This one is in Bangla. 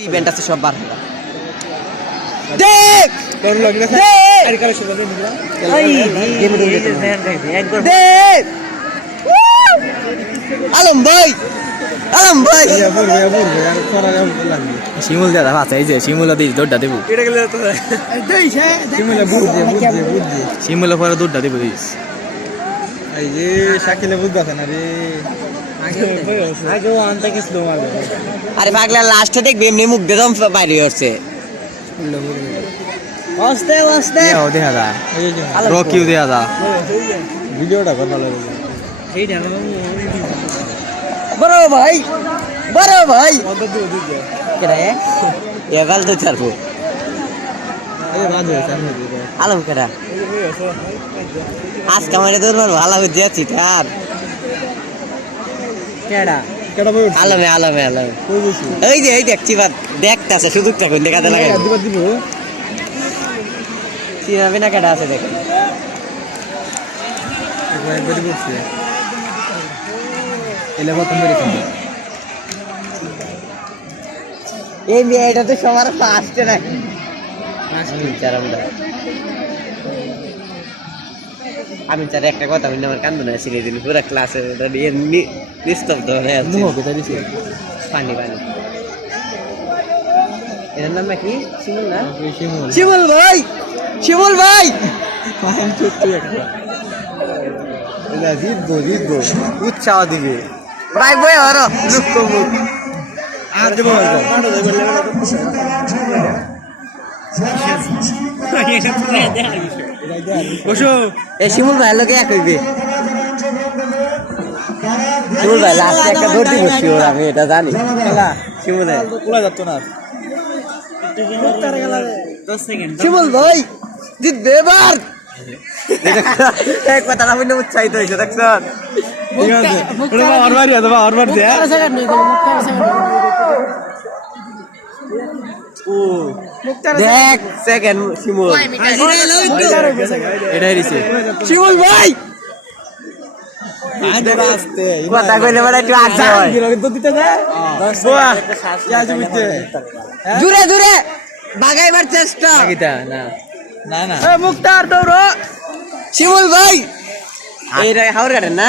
ইভেন্ট আছে সব বার। হলো। দেখ দেখ! দেখ আলম ভাই! আলম ভাই! শিমুল দাদা ভাষা এই যে শিমুল দিস দৌড়টা দেবো। শিমুল পরে দৌড়টা দেবো দিস। আরে পাগলা লাস্টে দেখবি এমনি মুখ দিয়ে দম বাইরে হচ্ছে। আস্তে আস্তে ও দেখা যা রকিও দেখা যা ভিডিওটা কথা লাগে। বড় ভাই বড় ভাই। কেডা এ এগাল তো চালবো আলম কেডা আজকে আমার তোর ভালো বুঝে আছি তার কেডা? কেটা বই আলমে আলমে আলমে। এই যে এই দেখছি বা দেখতেছে সুযোগটা কোন দেখাতে লাগে। দিবা দিব। চিনাবি না কেডা আছে দেখ। একবার বসছি এলে প্রথম বেরি খাব এই মেয়েটা তো সবার ফার্স্টে নাকি? আমরা আমি চার একটা কথা বলি আমার কান্দন আসছিল দিন পুরো ক্লাসে ওটা নিয়ে নি- নিস্তব্ধ হয়ে আছে। পানি পানি। এটার নাম কি শিমুল না? শিমুল? ভাই! শিমুল ভাই! জিতবো জিতবো। উৎসাহ দিবে। ভাই বই লুক আর দেবো বসো। এ শিমুল ভাই লোকে এক হইবে। শিমুল ভাই লাস্টে একটা দৌড় দিব শিওর আমি এটা জানি। শিমুল ভাই। কোলা যাচ্ছ না। শিমুল ভাই জিতবে এবার। এক কথা বললে উৎসাহিত হয়েছে দেখছেন ঠিক আছে। আছে আর বাড়ি দেখ সেকেন্ড শিমুল। এটাই দিছে। শিমুল ভাই! আস্তে। কথা কইলে একটু আগে হয়। দিতে দে। দূরে দূরে। বাগাইবার চেষ্টা। না না। না মুক্তার দৌড়। শিমুল ভাই! এই রে হাওর গাড়েন না।